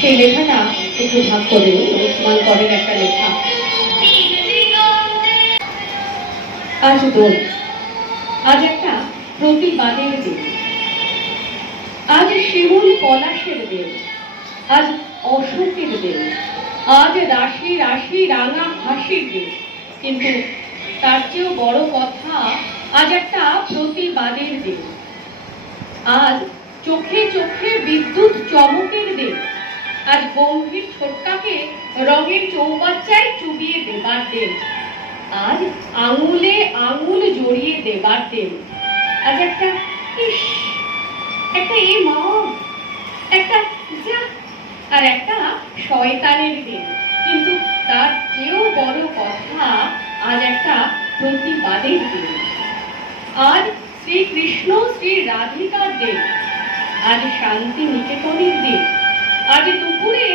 সেই লেখাটা একটু ভাগ করে ওসমান করের একটা লেখা। আজ দোল, আজ একটা প্রতিবাদের দিন, আজ শিমুল পলাশের দিন, আজ অশোকের দিন, আজ রাশি রাশি রাঙা হাসির দিন। কিন্তু তার চেয়েও বড় কথা, আজ একটা প্রতিবাদের দিন। আজ চোখে চোখে বিদ্যুৎ চমকের দিন। আজ গম্ভীর ছোটকাকে রঙের চৌবাচ্চায় চুবিয়ে দেবার দিন। আজ আঙুলে আঙুল জড়িয়ে দেবার দিন। আজ একটা ইস, একটা এ মা, একটা যা, আর একটা শয়তানের দিন। কিন্তু তার চেয়েও বড় কথা, আজ একটা প্রতিবাদের দিন। আজ শ্রীকৃষ্ণ শ্রী রাধিকার দিন। আজ শান্তি নিকেতনের দিন। আজ দুপুরে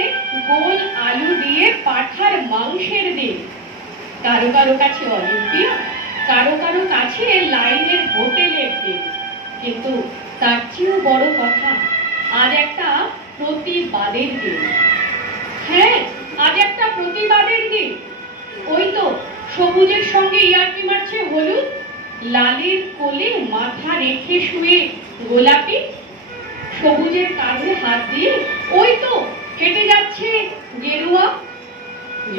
গোল আলু দিয়ে পাঠার মাংসের দিন। কারো কারো কাছে অলিম্পিয়া, কারো কারো কাছে লাইনের হোটেলের দিন। কিন্তু তার চেয়েও বড় কথা, আজ একটা প্রতিবাদের দিন। হ্যাঁ, আজ একটা প্রতিবাদের দিন। ওই তো সবুজের সঙ্গে ইয়ার্কি মারছে হলুদ, লালের কোলে মাথা রেখে শুয়ে গোলাপি, সবুজের কাঁধে হাত দিয়ে ওই তো হেঁটে যাচ্ছে গেরুয়া।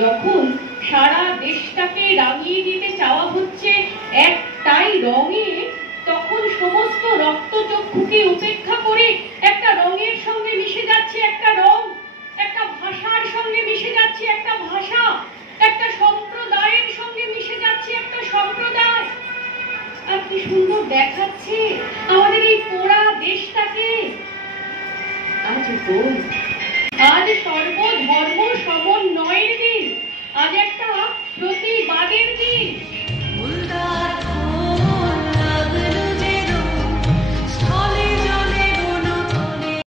যখন সারা দেশটাকে রাঙিয়ে দিতে চাওয়া হচ্ছে একটাই রঙে, তখন সমস্ত রক্তচক্ষুকে উপেক্ষা করে একটা রঙের সঙ্গে মিশে যাচ্ছে একটা রং, একটা ভাষার সঙ্গে মিশে যাচ্ছে একটা ভাষা, একটা সম্প্রদায়ের সঙ্গে মিশে যাচ্ছে একটা সম্প্রদায়। আর কি সুন্দর দেখাচ্ছে আমাদের এই পোড়া দেশটাকে। আজ দোল।